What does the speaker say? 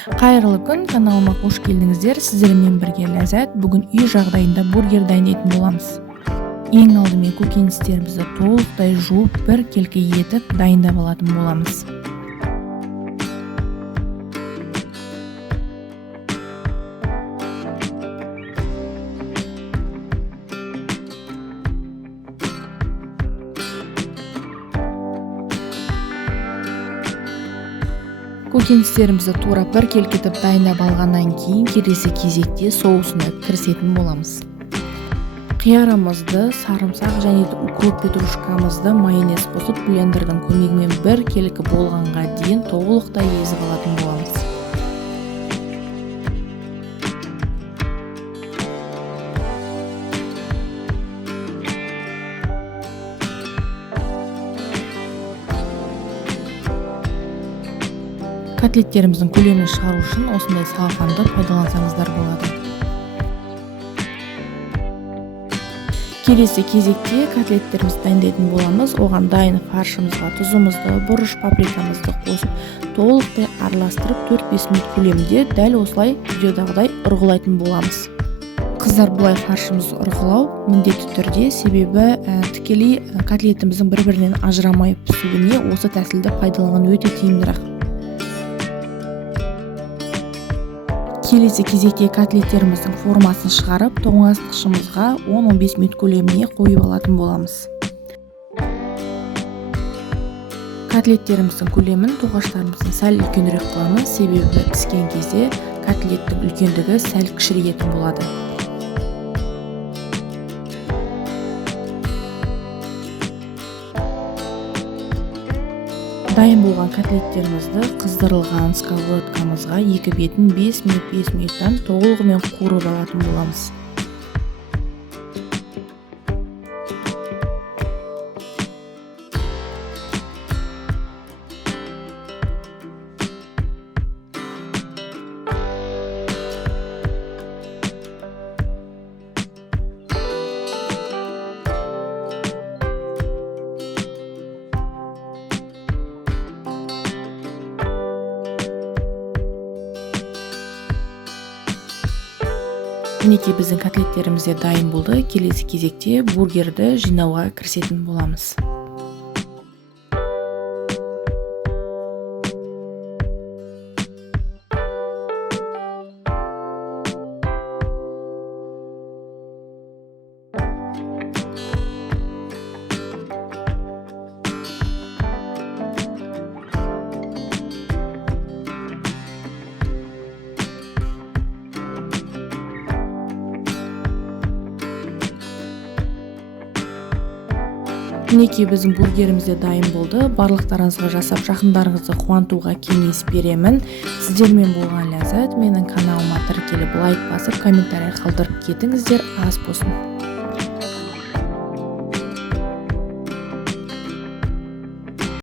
Қайырлы күн, каналыма қош келдіңіздер. Сіздермен бірге Ләззат. Бүгін үй жағдайында бургер дайындайтын боламыз. Ең алдымен көкөністерімізді толықтай жуып, бір келке етіп дайындап алатын боламыз. Көкөністерімізді турап бір келкетіп дайындап алғаннан кейін келесі кезекте соусына кірісетін боламыз. Қиярымызды, сарымсақ және укроп петрушкамызды майонез қосып блендердің көмегімен бір келкі болғанға дейін толықтай езіп алатын боламыз. Котлеттеріміздің көлемін шығару үшін осындай салфанды пайдалансаңыздар болады. Келесі кезекте котлеттерімізді дайындайтын боламыз. Оған дайын фаршымызға тұзымызды, бұрыш паприкамызды қосып, толықтай араластырып 4-5 минут көлемінде дәл осылай видеодағыдай ұрғылайтын боламыз. Қыздар, бұлай фаршымызды ұрғылау міндетті түрде, себебі тікелей котлетіміздің бір-бірінен ажырамай пісуіне осы тәсілді пайдаланған өте тиімдірек. Келесі кезекте котлеттеріміздің формасын шығарып, тоңазытқышымызға 10-15 минут көлеміне қойып алатын боламыз. Котлеттеріміздің көлемін тоғаштарымыздың сәл үлкенірек қыламыз, себебі піскен кезде котлеттің үлкендігі сәл кішірейетін болады. Дайын болған котлеттерімізді қыздырылған сковородкамызға екі бетін 5 минуттан толығымен қуырып алатын боламыз. Мінекей біздің котлеттеріміз де дайын болды. Келесі кезекте бургерді жинауға кірісетін боламыз. Мінекей біздің бургеріміз де дайын болды. Барлықтарыңызға жасап жақындарыңызды қуантуға кеңес беремін. Сіздермен болған Ләззат. Менің каналыма тіркеліп лайк басып, комментарий қалдырып кетіңіздер. Ас болсын.